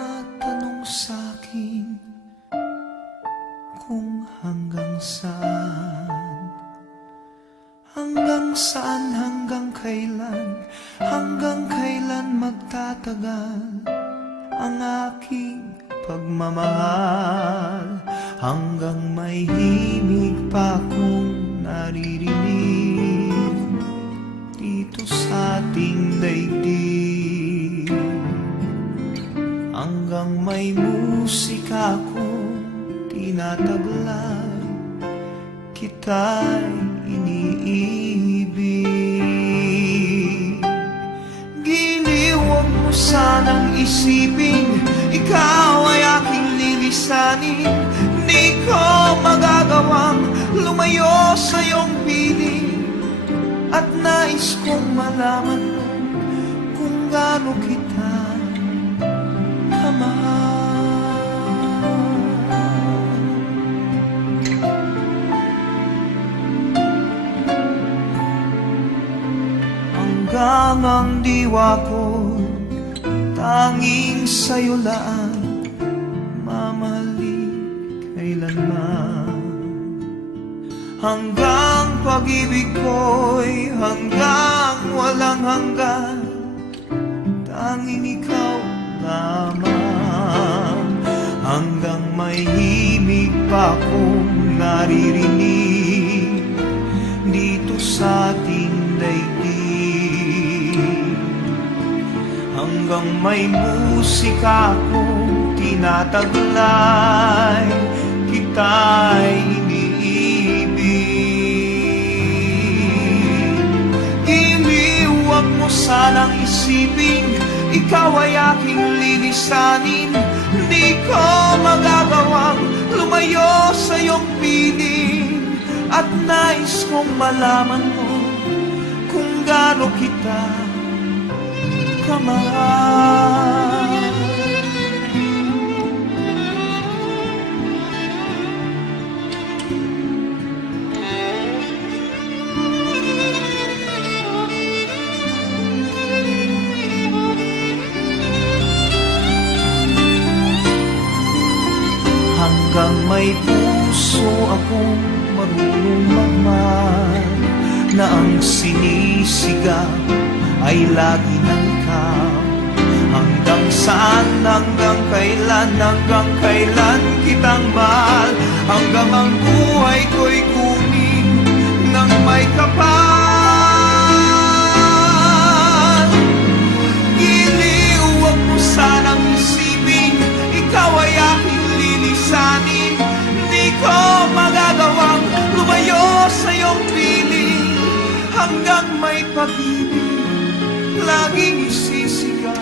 nagtatanong sa'kin kung hanggang saan, hanggang kailan magtatagal ang aking pagmamahal, hanggang may himig pa akong naririnig dito sa ating daigdig, hanggang may musika akong tinataglay, kita'y iniibig. Giliw, huwag mo sanang isipin ikaw ay aking lilisanin. Di ko magagawang lumayo sa iyong piling, at nais kong malaman mo kung gaano kita kamahal. Hanggang ang diwa ko tanging sa'yo lang mamahalin kailanman, hanggang pag-ibig ko'y hanggang walang hanggan, tanging ikaw lamang, hanggang may himig pa akong naririnig dito sa ating daigdig, hanggang may musika akong tinataglay, kita'y iniibig. Giliw, huwag mo sanang isipin ikaw ay aking lilisanin. Di ko magagawang lumayo sa iyong piling, at nais kong malaman mo kung gaano kita kamahal. Hanggang may puso akong marunong magmahal, na ang sinisigaw ay lagi ng ikaw. Hanggang saan, hanggang kailan kitang mahal, hanggang ang buhay ko'y kunin ng may kapal. Giliw, huwag mo sanang isipin ikaw ay aking lilisanin. Di ko magagawang lumayo sa iyong piling, hanggang may pag-ibig laging isisigaw,